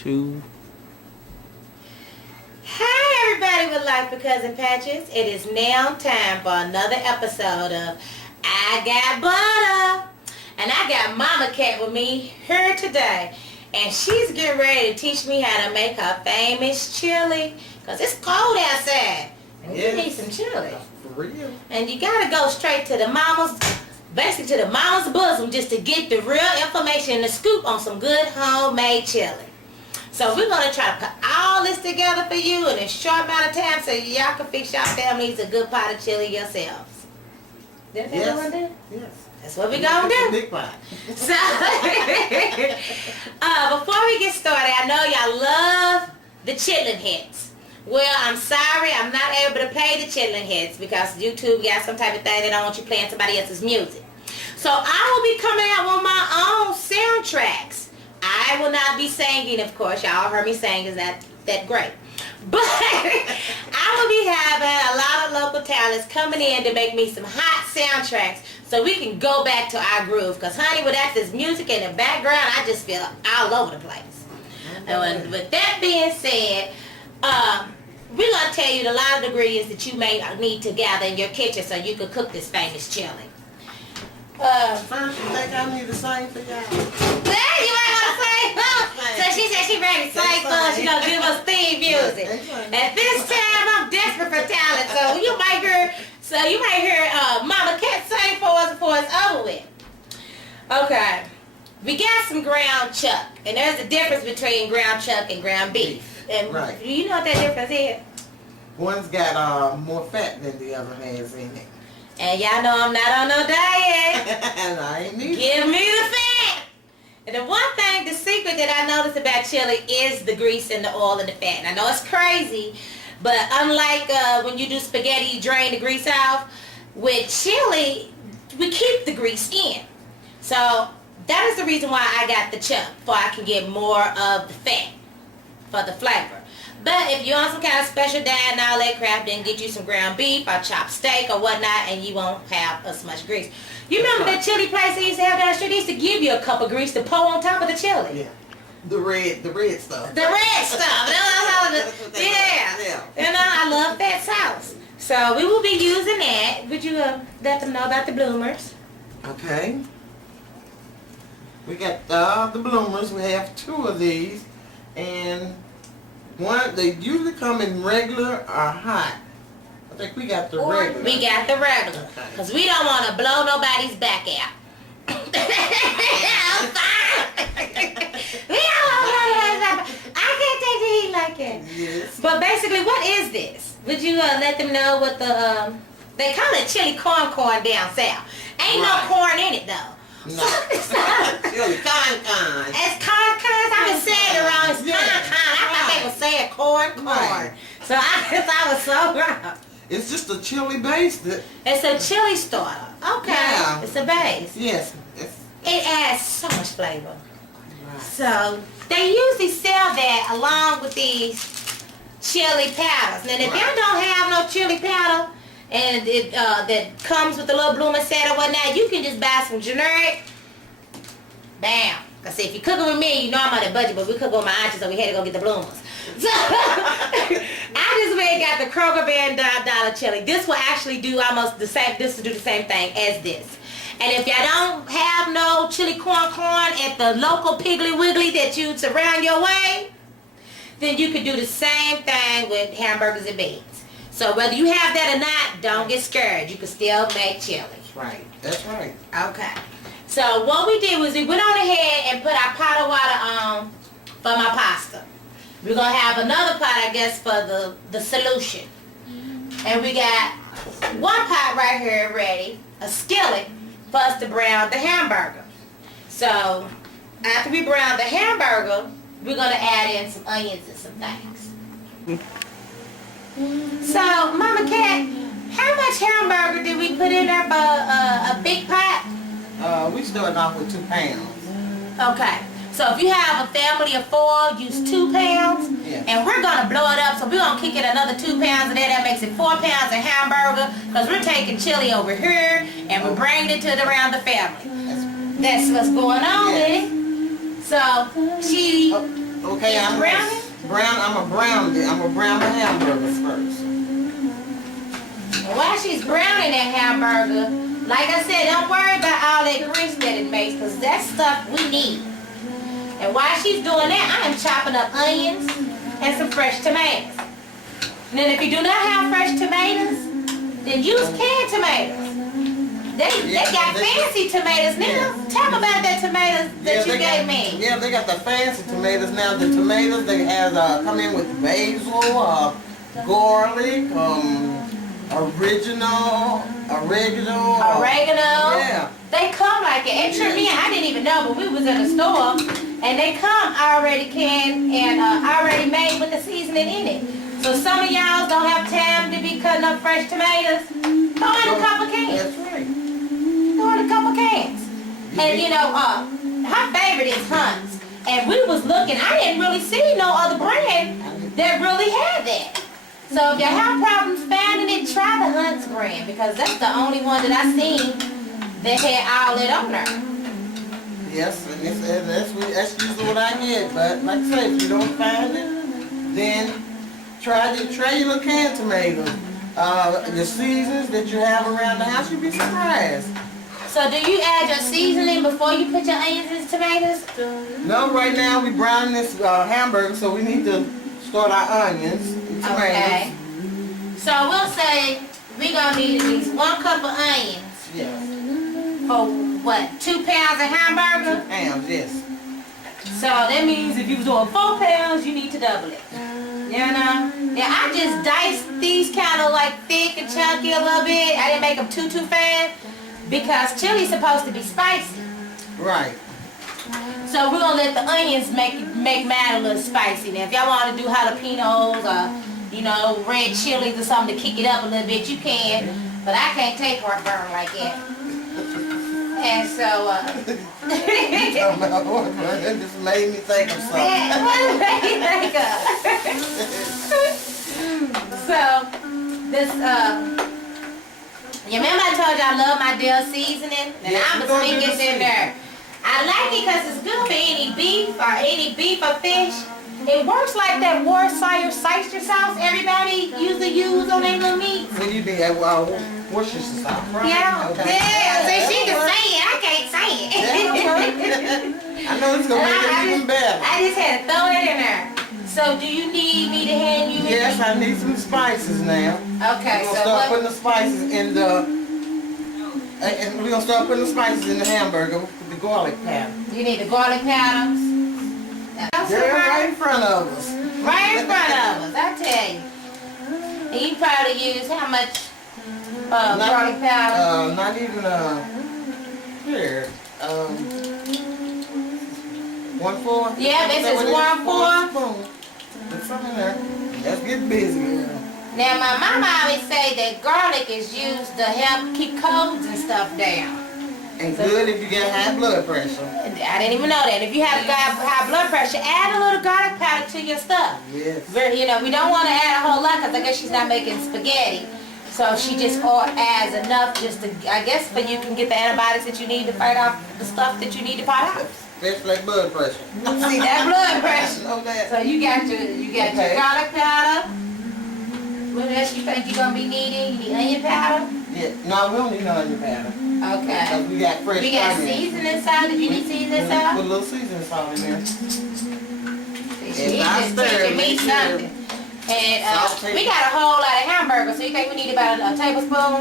2. Hi everybody with Life with Cousin Patches. It is now time for another episode of I Got Butter. And I got Mama Cat with me here today. And she's getting ready to teach me how to make her famous chili. Because it's cold outside. And you need some chili. For real. And you got to go straight to the mama's, basically to the mama's bosom, just to get the real information and the scoop on some good homemade chili. So we're going to try to put all this together for you in a short amount of time so y'all can fix your families a good pot of chili yourselves. That's what you want to do? Yes. That's what we're going to do. Big pot. So, before we get started, I know y'all love the chitlin hits. Well, I'm sorry, I'm not able to play the chitlin hits because YouTube got some type of thing that don't want you playing somebody else's music. So I will be coming out with my own soundtracks. I will not be singing, of course. Y'all heard me sing. Is that great? But I will be having a lot of local talents coming in to make me some hot soundtracks so we can go back to our groove. Because, honey, without this music in the background, I just feel all over the place. And with that being said, we're going to tell you a lot of the ingredients that you may need to gather in your kitchen so you can cook this famous chili. First, you think I need to sing for y'all? There you ain't gonna sing. So she said she ready to sing for us. She gonna give us theme music. At this time, I'm desperate for talent, so you might hear Mama Cat sing for us before it's over with. Okay, we got some ground chuck, and there's a difference between ground chuck and ground beef. And right. Do you know what that difference is? One's got more fat than the other has in it. And y'all know I'm not on no diet. And I ain't neither. Give me the fat. And the one thing, the secret that I noticed about chili is the grease and the oil and the fat. And I know it's crazy, but unlike when you do spaghetti, you drain the grease off. With chili, we keep the grease in. So that is the reason why I got the chuck, for I can get more of the fat for the flavor. But if you're on some kind of special diet and all that crap, then get you some ground beef or chopped steak or whatnot, and you won't have as much grease. You remember that chili place they used to have down the street? They used to give you a cup of grease to pour on top of the chili. Yeah. The red stuff. The red stuff. Yeah. You know, I love that sauce. So we will be using that. Would you let them know about the bloomers? Okay. We got the bloomers. We have 2 of these, and they usually come in regular or hot. I think we got the regular. We got the regular. Because we don't want to blow nobody's back out. I can't take the heat like that. Yes. But basically, what is this? Would you let them know what the... they call it chili corn down south. Ain't no corn in it, though. No. Chili con. It's corn. I've been saying it wrong. It's con. I thought they were saying corn. Right. So I was so wrong. It's just a chili base. It's a chili starter. Okay. Yeah. It's a base. Yes. It adds so much flavor. Right. So they usually sell that along with these chili powders. And if y'all don't have no chili powder, and it that comes with the little bloomer set or whatnot, you can just buy some generic. Bam. Cause if you're cooking with me, you know I'm on a budget, but we cook with my aunties, so we had to go get the bloomers. So I just went and got the Kroger brand dollar chili. This will actually do almost the same. This will do the same thing as this. And if y'all don't have no chili corn at the local Piggly Wiggly that you surround your way, then you could do the same thing with hamburgers and beans. So whether you have that or not, don't get scared. You can still make chili. That's right. That's right. Okay. So what we did was we went on ahead and put our pot of water on for my pasta. We're going to have another pot, I guess, for the solution. And we got one pot right here ready, a skillet, for us to brown the hamburger. So after we brown the hamburger, we're going to add in some onions and some things. So, Mama Cat, how much hamburger did we put in there for a big pot? We started off with 2 pounds. Okay. So if you have a family of 4, use 2 pounds. Yeah. And we're going to blow it up. So we're going to kick in another 2 pounds in there. That makes it 4 pounds of hamburger. Because we're taking chili over here and we're bringing it around the family. That's what's going on with it. So she Okay, It's I'm browning? I'm a brown the hamburgers first. And while she's browning that hamburger, like I said, don't worry about all that grease that it makes, because that's stuff we need. And while she's doing that, I am chopping up onions and some fresh tomatoes. And then if you do not have fresh tomatoes, then use canned tomatoes. They got fancy tomatoes now. Yeah. Tell me about that tomatoes that you gave me. Yeah, they got the fancy tomatoes now. The tomatoes they have come in with basil, garlic, oregano. Yeah. They come like it. It tripped me out. I didn't even know, but we was in the store, and they come already canned and already made with the seasoning in it. So some of y'all don't have time to be cutting up fresh tomatoes. Throw in a couple cans. That's right. Throw in a couple cans. And her favorite is Hunt's. And we was looking. I didn't really see no other brand that really had that. So if you have problems finding it, try the Hunt's brand, because that's the only one that I seen that had all that on there. Yes, and that's usually what I get. But like I say, if you don't find it, then try your little canned tomatoes. The seasons that you have around the house, you'd be surprised. So do you add your seasoning before you put your onions and tomatoes? No, right now we browning this hamburger, so we need to start our onions and tomatoes. Okay. So we'll say we're gonna need at least 1 cup of onions Yes. for what, 2 pounds of hamburger? Hams, yes. So that means if you was doing 4 pounds, you need to double it. You know? Yeah, I just diced these kind of like thick and chunky a little bit. I didn't make them too fat because chili's supposed to be spicy. Right. So we're gonna let the onions make mine a little spicy. Now if y'all want to do jalapenos or red chilies or something to kick it up a little bit, you can. But I can't take heartburn like that. And so It just made me think of something. So this you remember I told you I love my dill seasoning? And Yeah, I'm we're gonna gonna sneak do it the in there. I like it because it's good for any beef or fish. It works like that Worcestershire sauce everybody usually use on their little meat. When you be at Worcestershire sauce, right? Yeah, Okay. yeah. See, she can say it. I can't say it. I know it's gonna make it even better. I just had to throw it in there. So do you need me to hand you? Yes, I need some spices now. Okay, We're gonna so start what? putting the spices in the. And we're gonna start putting the spices in the hamburger with the garlic powder. You need the garlic powders. They're right in front of us. Right in front of us, I tell you. And you probably use how much garlic powder? Not even here. 1/4. Yeah, this is 1/4. Put some in there. Let's get busy. Now my mama always say that garlic is used to help keep colds and stuff down. And good if you get high blood pressure. I didn't even know that. If you have high blood pressure, add a little garlic powder to your stuff. Yes. We don't want to add a whole lot because I guess she's not making spaghetti. So she just adds enough just to, I guess, for you can get the antibiotics that you need to fight off the stuff that you need to fight off. Especially like blood pressure. See that blood pressure. Know that. So you got your garlic powder. What else you think you're gonna be needing? You need onion powder? Yeah. No, we don't need no onion powder. Okay. Because we got fresh We got onions. seasoning salt. Did you need seasoning Put a salt? little seasoning salt in there. She If I just stir, teaching me make sure- something. And Salt, we got a whole lot of hamburgers. So you think we need about a tablespoon?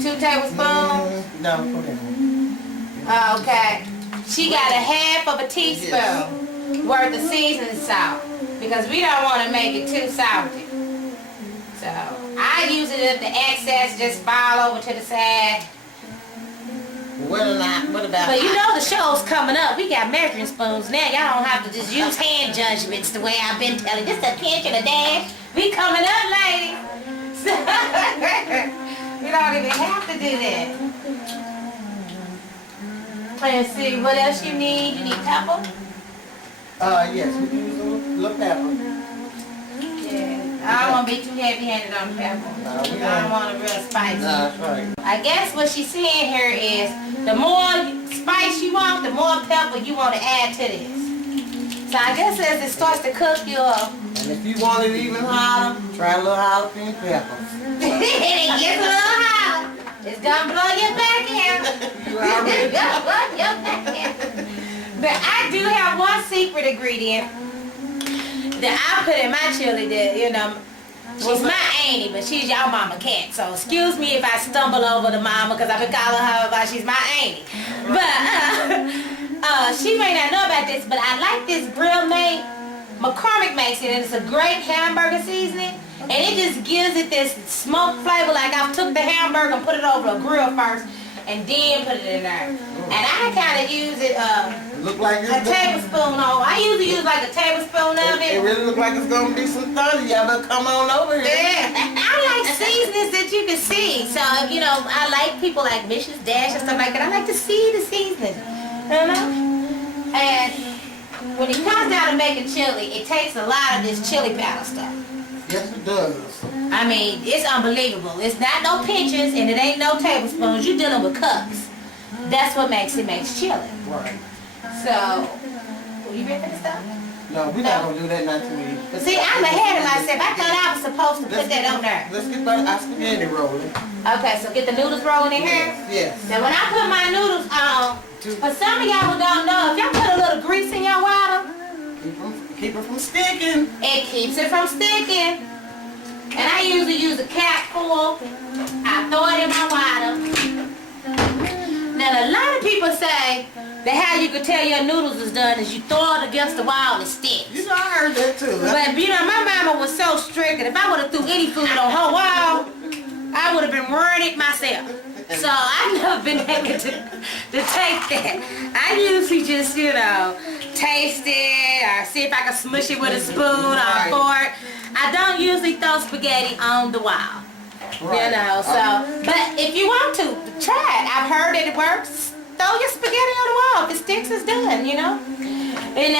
2 tablespoons? No, put it in. Okay. She got a half of a teaspoon worth of seasoning salt because we don't want to make it too salty. So I use it if the excess just fall over to the side. What about? But you know the show's coming up. We got measuring spoons now. Y'all don't have to just use hand judgments the way I've been telling. Just a pinch and a dash. We coming up, ladies. So, we don't even have to do that. Let's see, what else you need? You need pepper? Yes, we use a little pepper. Yeah. I don't want to be too heavy-handed on the pepper. No, we I don't want it real spicy. No, that's right. I guess what she's saying here is the more spice you want, the more pepper you want to add to this. So I guess as it starts to cook, you'll And if you want it even hotter, try a little jalapeno peppers. it gets a little hot. It's gonna blow your back in. You already It's gonna blow your back in. But I do have one secret ingredient that I put in my chili that, you know, she's my auntie, but she's y'all mama cat. So excuse me if I stumble over the mama because I've been calling her about she's my auntie. But she may not know about this, but I like this grill mate. McCormick makes it, and it's a great hamburger seasoning. And it just gives it this smoke flavor, like I took the hamburger and put it over a grill first, and then put it in there. And I kind of use it look like a tablespoon of. I usually use like a tablespoon of It it. really look like it's gonna be some thunder. Y'all better come on over here. Yeah, I like seasonings that you can see. So you know, I like people like Mrs. Dash and stuff like that. I like to see the seasoning, you know. And when it comes down to making chili, it takes a lot of this chili powder stuff. Yes, it does. I mean, it's unbelievable. It's not no pinches and it ain't no tablespoons. You're dealing with cups. That's what makes chili. Right. So, you ready for this stuff? No, we're not gonna do that not to me. See, I'm ahead of myself. I thought I was supposed to put that on there. Let's get our spaghetti rolling. Okay, so get the noodles rolling in here. Yes. Now, when I put my noodles on, for some of y'all who don't know, if y'all put a little grease in your water, Keep it from sticking. it keeps it from sticking. And I usually use a cap full. I throw it in my water. Now, a lot of people say that how you can tell your noodles is done is you throw it against the wall and it sticks. You know, I heard that too. But, you know, my mama was so strict that if I would have threw any food on her wall, I would have been worried it myself. So I've never been able to take that. I usually just, you know, taste it or see if I can smush it with a spoon or a fork. I don't usually throw spaghetti on the wall. Right. You know, so, but if you want to, try it. I've heard that it works. Throw your spaghetti on the wall. If it sticks, it's done, you know. And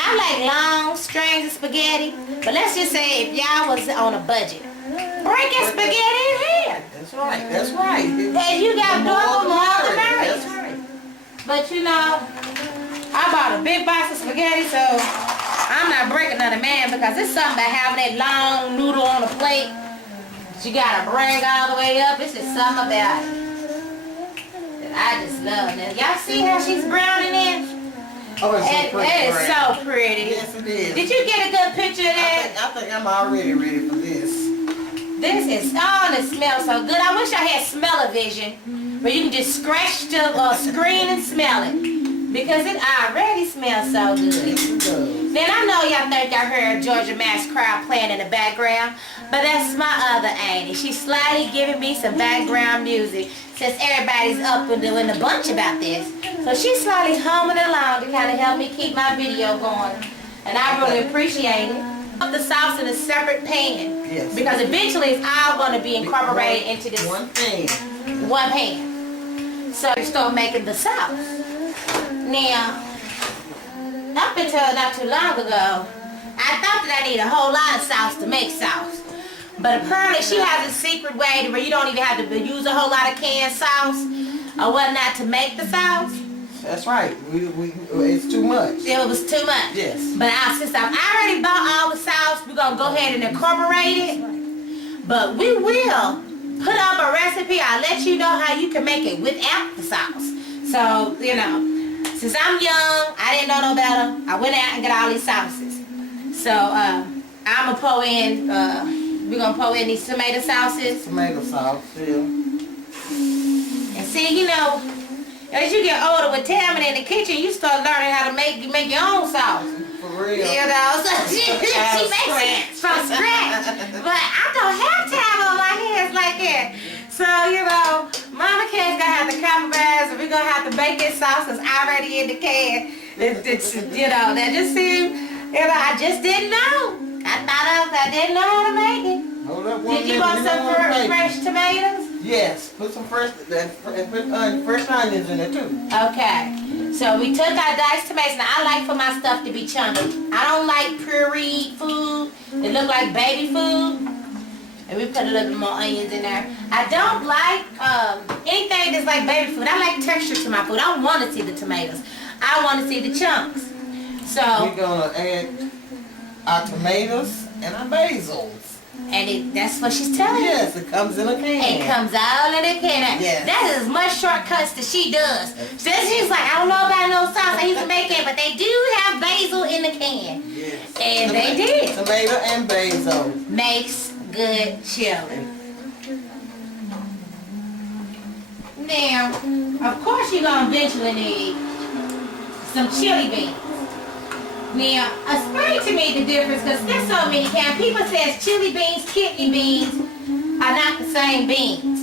I like long strings of spaghetti, but let's just say if y'all was on a budget, break your spaghetti in half. That's right. That's right. And you got double more than That's that. right. But you know, I bought a big box of spaghetti, so I'm not breaking another man because it's something about having that long noodle on a plate that you gotta bring all the way up. It's just something about it that I just love. Now, y'all see how she's browning it? Oh, it's And so pretty. it is so pretty. Yes, it is. Did you get a good picture of that? I think I'm already ready for this. This is, oh, it smells so good. I wish I had smell-o-vision where you can just scratch the screen and smell it. Because it already smells so good. It does. Then I know y'all think y'all heard Georgia Mass crowd playing in the background, but that's my other auntie. She's slightly giving me some background music since everybody's up and doing a bunch about this. So she's slightly humming along to kind of help me keep my video going. And I really appreciate it. Put the sauce in a separate pan. Yes. Because eventually it's all going to be incorporated into this one thing. one pan. So you start making the sauce. Now, up until not too long ago, I thought that I need a whole lot of sauce to make sauce. But apparently she has a secret way to where you don't even have to use a whole lot of canned sauce or whatnot to make the sauce. That's right. It's too much. It was too much. Yes. But since I've already bought all the sauce, we're going to go ahead and incorporate it. But we will put up a recipe. I'll let you know how you can make it without the sauce. So, you know, since I'm young, I didn't know no better. I went out and got all these sauces. So, I'm going to pour in, we're going to pour in these tomato sauces. Tomato sauce, yeah. And see, you know, as you get older with Tammin in the kitchen, you start learning how to make your own sauce. For real. You know, so she makes it from scratch. But I don't have time on my hands like that. So, you know, Mama K's gonna have the compromise and we're gonna have to bake this sauce that's already in the can. You know, that just seemed, you know, I just didn't know. I didn't know how to make it. Hold up Did you want some fresh tomatoes? Yes, put some fresh onions in there too. Okay, so we took our diced tomatoes. Now I like for my stuff to be chunky. I don't like pureed food. It look like baby food. And we put a little bit more onions in there. I don't like anything that's like baby food. I like texture to my food. I don't want to see the tomatoes. I want to see the chunks. So, we're gonna add our tomatoes and our basils. and that's what she's telling you. Yes, it comes in a can. It comes all in a can. Yes. That is as much shortcuts that she does. So she's like, I don't know about no sauce I used to make it, but they do have basil in the can. Yes. And they did. Tomato and basil. Makes good chili. Now, of course you're gonna eventually need some chili beans. Now, explain to me the difference, because there's so many cans. People says chili beans, kidney beans are not the same beans.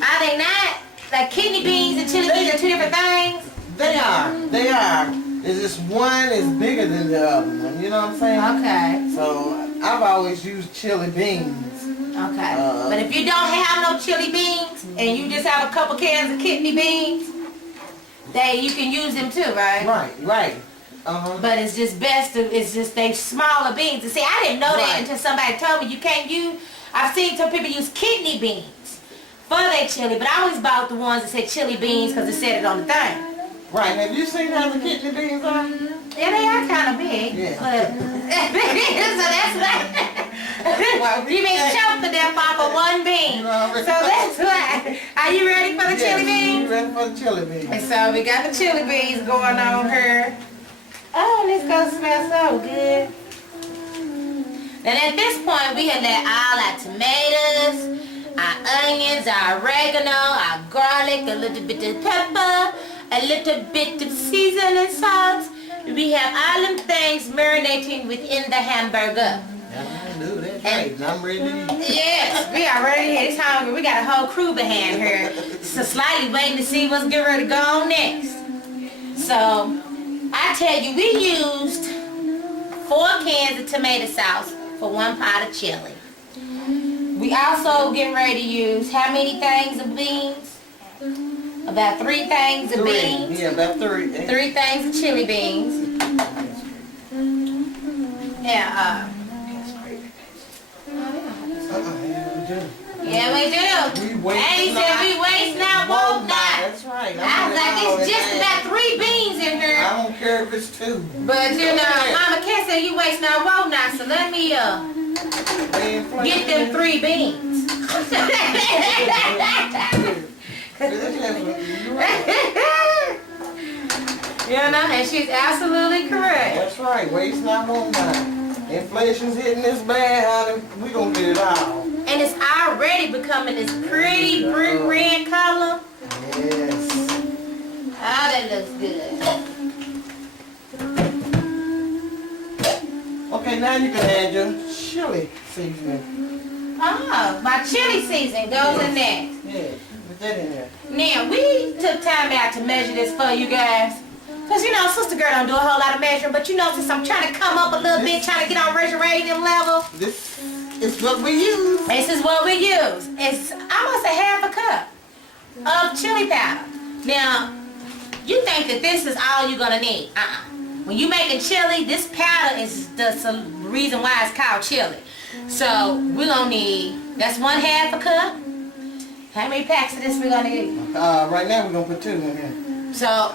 Are they not? Like kidney beans and chili beans are two different things? They are. They are. It's just one is bigger than the other one. You know what I'm saying? Okay. So I've always used chili beans. Okay. But if you don't have no chili beans and you just have a couple cans of kidney beans, you can use them too, right? Right. Right. Uh-huh. But it's just best to, it's just they smaller beans. And see, I didn't know that Right. until somebody told me you can't use, I've seen some people use kidney beans for their chili, but I always bought the ones that said chili beans because it said it on the thing. Right. Have you seen how the kidney beans are? Yeah, they are kind of big. Yeah. But, so that's why. You mean choke to death off of one bean. So that's why. Are you ready for the chili beans? You ready for the chili beans? And so we got the chili beans going on here. Oh, this gonna smell so good. And at this point, we have let all our tomatoes, our onions, our oregano, our garlic, a little bit of pepper, a little bit of seasoning salt. We have all them things marinating within the hamburger. I knew that's right. I'm ready to eat. Yes, we are ready. It's hungry. We got a whole crew behind here. So slightly waiting to see what's getting ready to go on next. So, I tell you, we used 4 cans of tomato sauce for 1 pot of chili. We also getting ready to use how many things of beans? About 3 things of beans. Yeah, about 3. 3 things of chili beans. Yeah, yeah, we do. We waste And he said not, we waste not, won't not. That's right. I was like, it's just about 3 beans in here. I don't care if it's 2. But you know, Mama Cat said you waste not, won't not. So let me get them 3 beans. You know, and she's absolutely correct. That's right. Waste not, won't not. Inflation's hitting this bad, honey. We gonna get it all. And it's already becoming this pretty brick red color. Yes. Oh, that looks good. Okay, now you can add your chili seasoning. Oh, my chili season goes in there. Yeah, put that in there. Now, we took time out to measure this for you guys. Because, you know, Sister Girl don't do a whole lot of measuring, but you know, since I'm trying to come up a little bit, trying to get on rating level. This is what we use. This is what we use. It's almost a half a cup of chili powder. Now, you think that this is all you're going to need. When you making chili, this powder is the reason why it's called chili. So, we're going to need, that's 1/2 a cup. How many packs of this we're going to need? Right now we're going to put 2 in here. So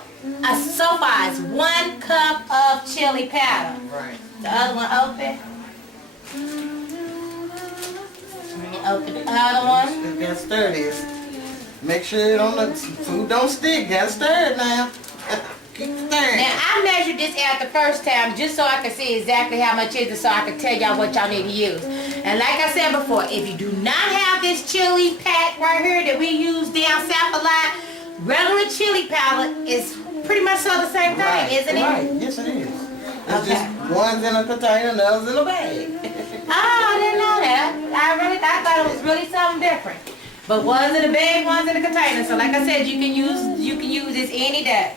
far it's 1 cup of chili powder. Right. The other one open. Open the other one. You gotta stir this. Make sure food don't stick. Gotta stir it now. Keep stirring. Now I measured this out the first time just so I could see exactly how much it is so I could tell y'all what y'all need to use. And like I said before, if you do not have this chili pack right here that we use down south a lot, regular chili powder is pretty much so the same thing, Right, isn't it? Right, yes it is. It's Okay. just one's in a container and the other's in a bag. Oh, I didn't know that. I thought it was really something different. But one's in a bag, one's in a container. So like I said, you can use this any day.